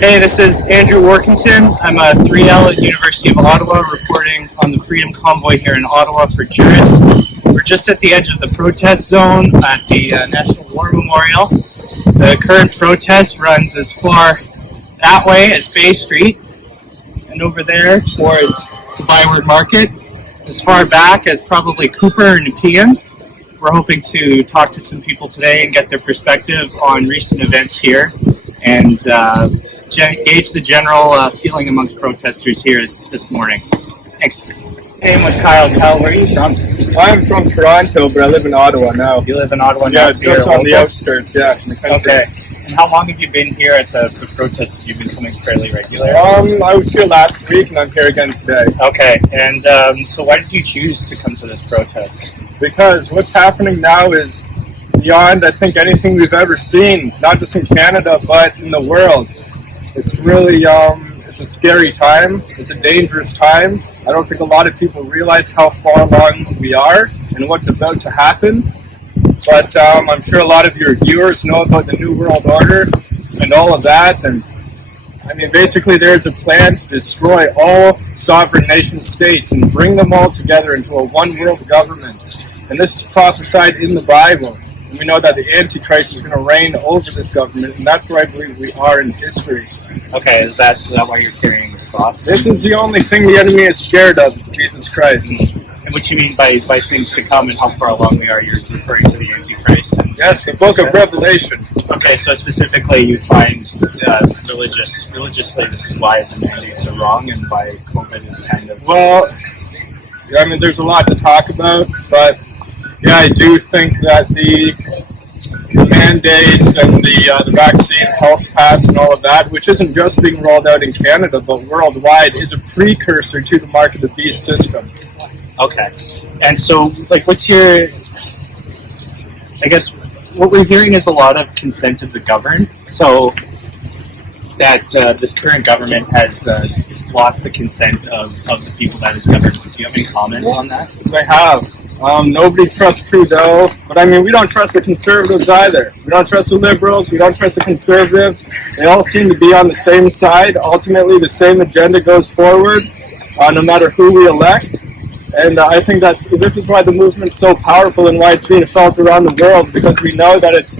Hey, this is Andrew Workington. I'm a 3L at University of Ottawa, reporting on the Freedom Convoy here in Ottawa for JURIST. We're just at the edge of the protest zone at the National War Memorial. The current protest runs as far that way as Bay Street and over there towards the Byward Market, as far back as probably Cooper and Nepean. We're hoping to talk to some people today and get their perspective on recent events here and gauge the general feeling amongst protesters here this morning. Thanks. My name was Kyle. Kyle, where are you from? I'm from Toronto, but I live in Ottawa now. You live in Ottawa now? Yeah, just on the outskirts, yeah. Okay. And how long have you been here at the protest? Have you been coming fairly regularly? I was here last week, and I'm here again today. Okay. And so why did you choose to come to this protest? Because what's happening now is beyond, I think, anything we've ever seen, not just in Canada, but in the world. It's really, it's a scary time. It's a dangerous time. I don't think a lot of people realize how far along we are and what's about to happen. But I'm sure a lot of your viewers know about the New World Order and all of that. And I mean, basically there's a plan to destroy all sovereign nation states and bring them all together into a one world government. And this is prophesied in the Bible. And we know that the Antichrist is going to reign over this government, and that's where I believe we are in history. Okay, is that why you're carrying this cross? This is the only thing the enemy is scared of, is Jesus Christ. And what you mean by things to come and how far along we are, you're referring to the Antichrist? And yes, the book of Revelation. Okay, so specifically you find religiously this is why the mandates are wrong and why COVID is kind of... Well, I mean, there's a lot to talk about, but yeah, I do think that the mandates and the vaccine health pass and all of that, which isn't just being rolled out in Canada but worldwide, is a precursor to the mark of the beast system. Okay. And so, like, what's your... I guess what we're hearing is a lot of consent of the governed, so that this current government has lost the consent of the people that is governed. Do you have any comment on that? I have. Nobody trusts Trudeau, but I mean, we don't trust the Conservatives either. We don't trust the Liberals, we don't trust the Conservatives. They all seem to be on the same side. Ultimately, the same agenda goes forward, no matter who we elect. And I think this is why the movement's so powerful and why it's being felt around the world, because we know that it's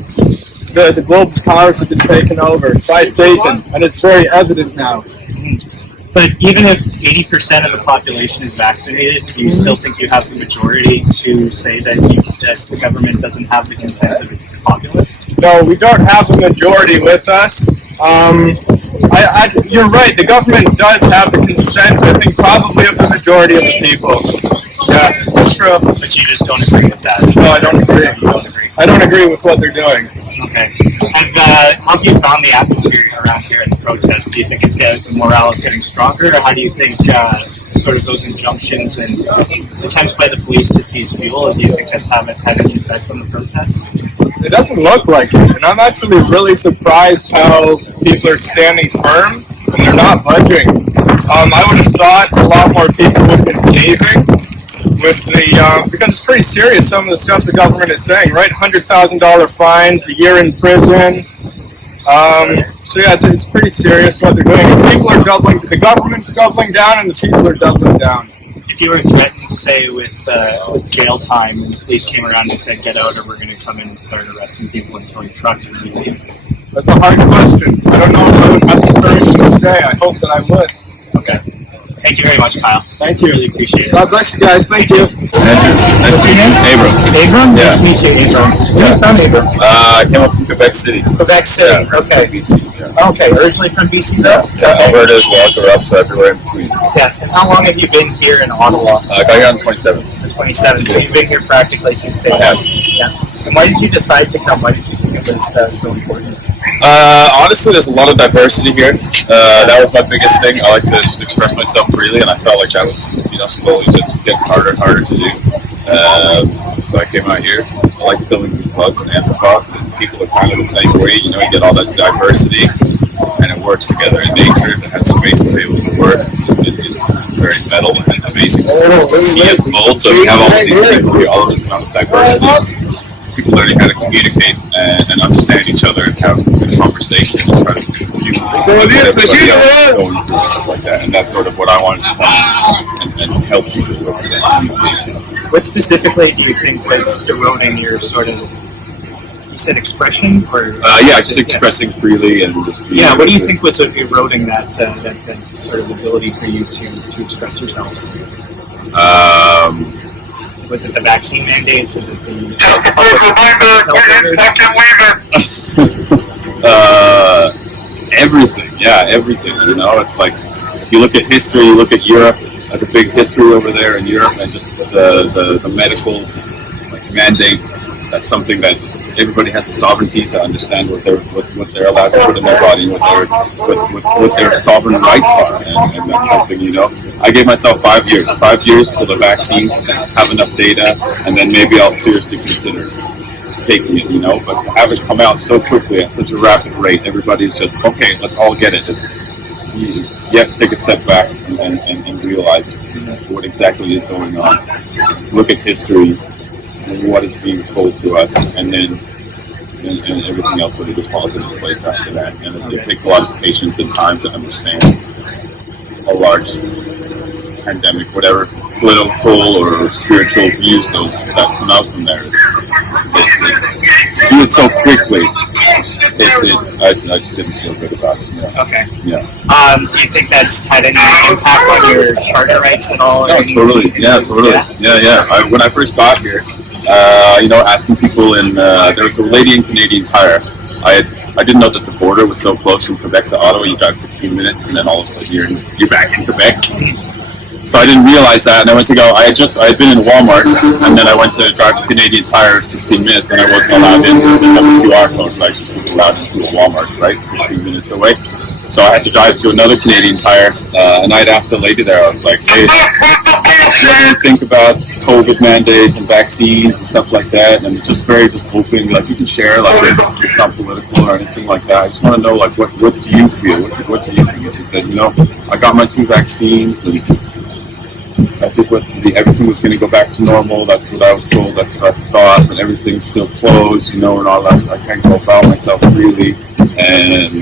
the global powers have been taken over by Satan, and it's very evident now. But even if 80% of the population is vaccinated, do you still think you have the majority to say that the government doesn't have the consent of its populace? No, we don't have a majority with us. You're right, the government does have the consent, I think, probably of the majority of the people. Yeah, that's true. But you just don't agree with that? No, I don't agree. I don't agree with what they're doing. Okay. How have you found the atmosphere around here at the protest? Do you think the morale is getting stronger, or how do you think sort of those injunctions and attempts by the police to seize fuel, do you think that's had any effect on the protests? It doesn't look like it, and I'm actually really surprised how people are standing firm and they're not budging. I would have thought a lot more people would have been caving with because it's pretty serious, some of the stuff the government is saying, right? $100,000 fines, a year in prison. So yeah, it's pretty serious what they're doing. And people are the government's doubling down and the people are doubling down. If you were threatened, say, with jail time and the police came around and said, get out or we're going to come in and start arresting people and throwing trucks, would you leave? That's a hard question. I don't know if I would have the courage to stay. I hope that I would. Okay. Thank you very much, Kyle. Thank you. Really appreciate it. God bless you guys. Thank you. Andrew. Nice to meet you. Abram. Abram? Yeah. Nice to meet you, Abram. Where are you from, Abram? I came up from Quebec City. Quebec City. Yeah, Okay. BC. Yeah. Okay. Originally from BC, though? Yeah. Alberta as well, Corrupts, everywhere in between. Yeah. And how long have you been here in Ottawa? I got here on the 27th. The 27th. So you've been here practically since day one. Yeah. And why did you decide to come? Why did you think it was so important? Honestly, there's a lot of diversity here. That was my biggest thing. I like to just express myself freely, and I felt like that was, slowly just getting harder and harder to do. So I came out here. I like filming these pubs and anthropods, and people are kind of the same way. You get all that diversity, and it works together in nature. It has space to be able to work. It's very metal, and it's amazing to see it fold. So we have all of these things, all of this amount of diversity. people learning how to communicate and understand each other and have good conversations and try to communicate with everybody else going through stuff like that. And that's sort of what I wanted to find and help people with that communication. What specifically do you think was eroding your sort of, you said expression, or just expressing freely and just being what do you think was eroding that sort of ability for you to express yourself? Was it the vaccine mandates? Is it the everything? Yeah, everything. You know, it's like if you look at history, you look at Europe. There's a big history over there in Europe, and just the medical mandates. That's something that everybody has the sovereignty to understand what they're allowed to put in their body, what their sovereign rights are, and that's something, you know. I gave myself 5 years. 5 years till the vaccines have enough data, and then maybe I'll seriously consider taking it, you know. But to have it come out so quickly at such a rapid rate, everybody's just okay. Let's all get it. You have to take a step back and realize what exactly is going on. Look at history. What is being told to us, and then and everything else sort of just falls into place after that. And it takes a lot of patience and time to understand a large pandemic, whatever political or spiritual views that come out from there. To do it so quickly, I just didn't feel good about it. Yeah. Okay. Yeah. Do you think that's had any impact on your charter rights at all? No, totally. Yeah, totally. Yeah. When I first got here, asking people there was a lady in Canadian Tire. I didn't know that the border was so close from Quebec to Ottawa. You drive 16 minutes, and then all of a sudden you're back in Quebec. So I didn't realize that, and I went to go. I had been in Walmart, and then I went to drive to Canadian Tire 16 minutes, and I wasn't allowed in. I didn't have a QR code, but I just wasn't allowed into a Walmart, right? 16 minutes away. So I had to drive to another Canadian Tire, and I had asked the lady there. I was like, "Hey, what do you think about COVID mandates and vaccines and stuff like that?" And it's just very open. Like, you can share, like, it's not political or anything like that. I just want to know, like, what do you feel? What do you think? And she said, I got my 2 vaccines, and I think everything was going to go back to normal. That's what I was told. That's what I thought. But everything's still closed, and all that. I can't go about myself freely. And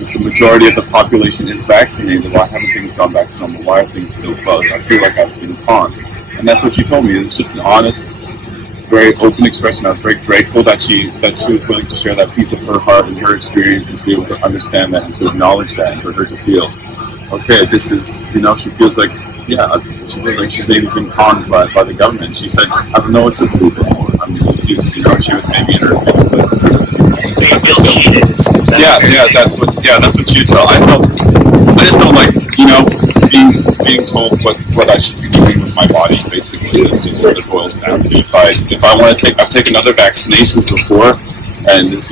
if the majority of the population is vaccinated, why haven't things gone back to normal? Why are things still closed? I feel like I've been conned. And that's what she told me. It's just an honest, very open expression. I was very grateful that she was willing to share that piece of her heart and her experience, and to be able to understand that and to acknowledge that, and for her to feel, okay, this is, she feels like, she feels like she's maybe been conned by the government. She said, I don't know what to believe anymore. I'm confused. She was maybe in her so you feel cheated? That's what she felt. I just don't like, being told what I should be doing with my body. Basically, that's just what it boils down to. If I want to I've taken other vaccinations before, and it was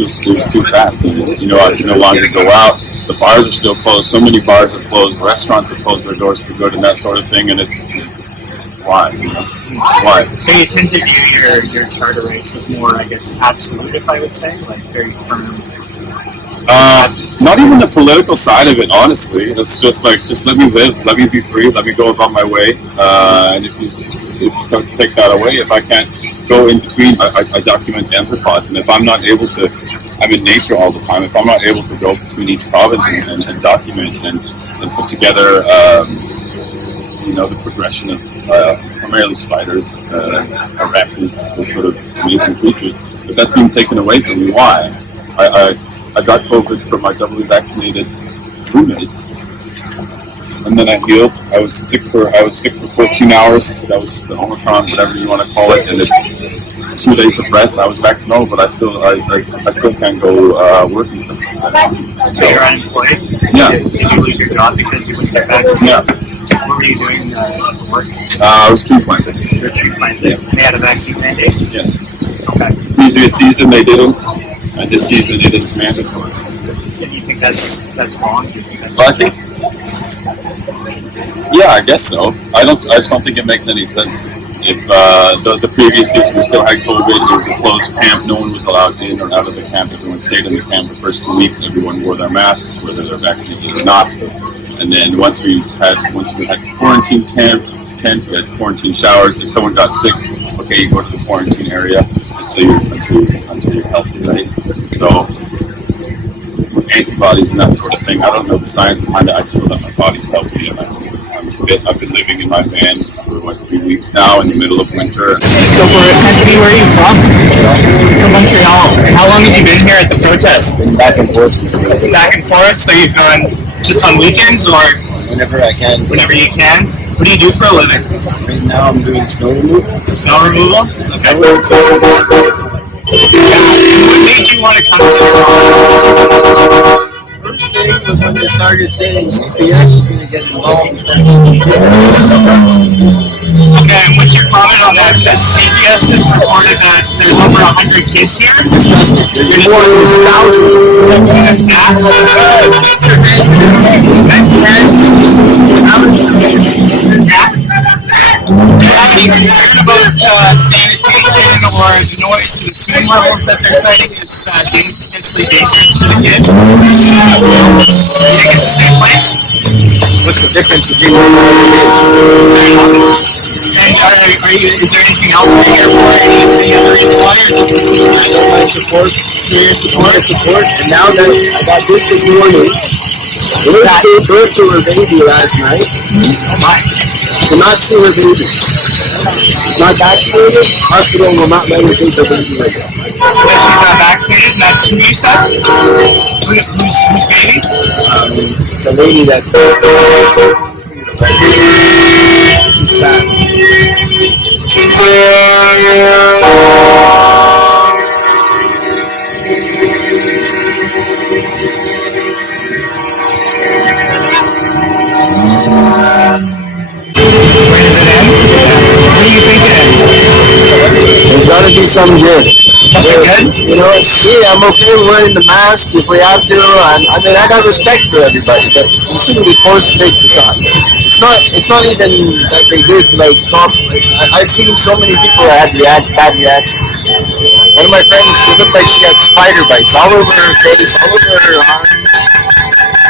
too fast. And I can no longer go out. The bars are still closed. So many bars are closed. Restaurants have closed their doors for good, and that sort of thing. And it's why? Why? So you tend to view your charter rights as more, I guess, absolute, if I would say, like very firm. Not even the political side of it, honestly. It's just like, just let me live, let me be free, let me go about my way. And if you start to take that away, if I can't go in between, I document anthropods. And if I'm not able to, I'm in nature all the time. If I'm not able to go between each province and document and put together, the progression of primarily spiders, arachnids, those sort of amazing creatures, if that's being taken away from me, why? I got COVID from my doubly vaccinated roommate, and then I healed. I was sick for 14 hours. That was the Omicron, whatever you want to call it. And 2 days of rest, I was back to normal. But I still can't go work and stuff. So you're unemployed? Yeah. Did you lose your job because you wouldn't get vaccinated? Yeah. What were you doing for work? I was tree planting. You were tree planting. Yes. They had a vaccine mandate? Yes. Okay. Previous season they didn't. And this season it is mandatory. And you think that's wrong? Do you think that's I guess so. I just don't think it makes any sense. If the previous season we still had COVID, it was a closed camp, no one was allowed in or out of the camp. Everyone stayed in the camp the first 2 weeks. Everyone wore their masks, whether they're vaccinated or not. And then once we had quarantine tent, we had quarantine showers. If someone got sick, okay, you go to the quarantine area. It's until you're healthy, right? So antibodies and that sort of thing. I don't know the science behind it. I just know that my body's healthy and I'm fit. I've been living in my van for 3 weeks now in the middle of winter. Go for it. Anthony, where are you from? From Montreal. How long have you been here at the protest? Back and forth. Back and forth? So you've gone just on weekends or? Whenever I can. Whenever you can? What do you do for a living? Right now I'm doing snow removal. Snow removal? Okay. What made you want to come here? First thing was when they started saying CPS was going to get involved and start taking kids. Okay, and what's your comment on that? Because CPS has reported that there's over 100 kids here. Disgusting. There's more than 1,000. Have any concern about sanitation or the noise and the food levels that they're citing is potentially dangerous to the kids? Do you think it's the same place? What's the difference between And is there anything else you're here for? Any other reason why, or just to see my support? My support. And now that I got this morning, I gave birth to her baby last night. Oh my. Will not see her baby. Not vaccinated, hospital will not let her take her baby right now. That she's not vaccinated, and that's who you said? Who's baby? It's a lady that she's sad. There's got to be some good. Something good? You know, I'm okay with wearing the mask if we have to. And I mean, I got respect for everybody, but you shouldn't be forced to take the shot. It's not even that they did like. I've seen so many people that had bad reactions. One of my friends, it looked like she had spider bites all over her face, all over her arms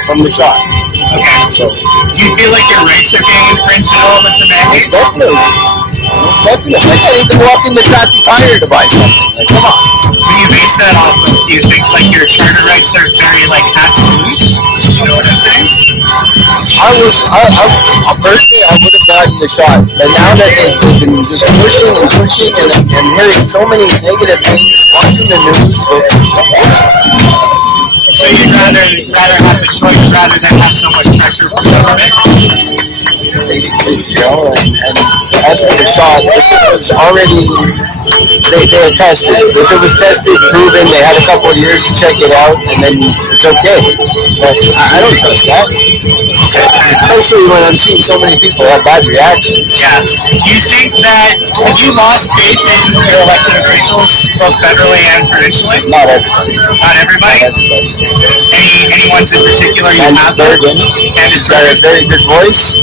from the shot. Okay. So, do you feel like your rights are being infringed at all with the mandate? Most definitely. I can't even walk in the crappy tire to buy something. Like, come on. When you base that off of, do you think like your charter rights are very like absolute? You know what I'm saying? I personally, I would have gotten the shot, but now that they've been just pushing and hearing so many negative things, watching the news, so you'd rather have the choice rather than have so much pressure from government? Basically, you know, and as for the shot, if it was already, they had tested. If it was tested, proven, they had a couple of years to check it out, and then it's okay. But I don't trust that. Especially when I'm seeing so many people have bad reactions. Yeah. Do you think that, have you lost faith in your elected officials, both federally and provincially? Not everybody. Not everybody? Not everybody. Any ones in particular you have? She's got a very good voice.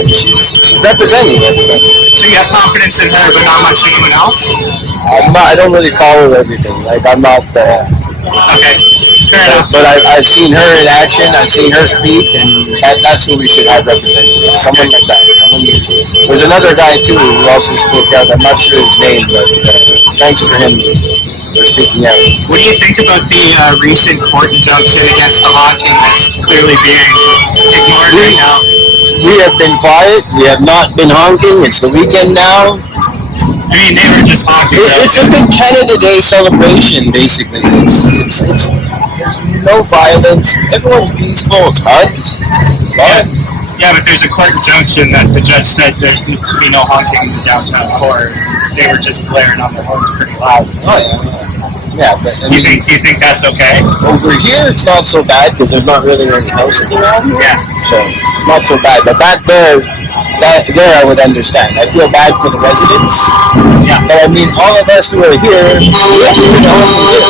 She's representing everybody. So you have confidence in her, but not much anyone else? I don't really follow everything. Like, I'm not. Okay, fair enough. But I've seen her in action. I've seen her speak, and that's who we should have representing. Someone like that. There's another guy too who also spoke out. I'm not sure his name, but thanks for him for speaking out. What do you think about the recent court injunction against the honking that's clearly being ignored right now? We have been quiet. We have not been honking. It's the weekend now. I mean, they were just honking. It's a big Canada Day celebration, basically. It's there's no violence. Everyone's peaceful. It's hugs. Yeah, but there's a court injunction that the judge said there's to be no honking in the downtown core. They were just blaring on their horns pretty loud. Oh yeah. Yeah, but do you think that's okay? Over here, it's not so bad because there's not really any houses around here. Yeah. So not so bad. But back there, I would understand. I feel bad for the residents. Yeah. But I mean, all of us who are here, we have to know what we do.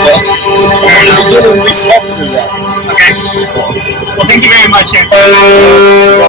So we give respect for that. Okay. Well, thank you very much, Anthony.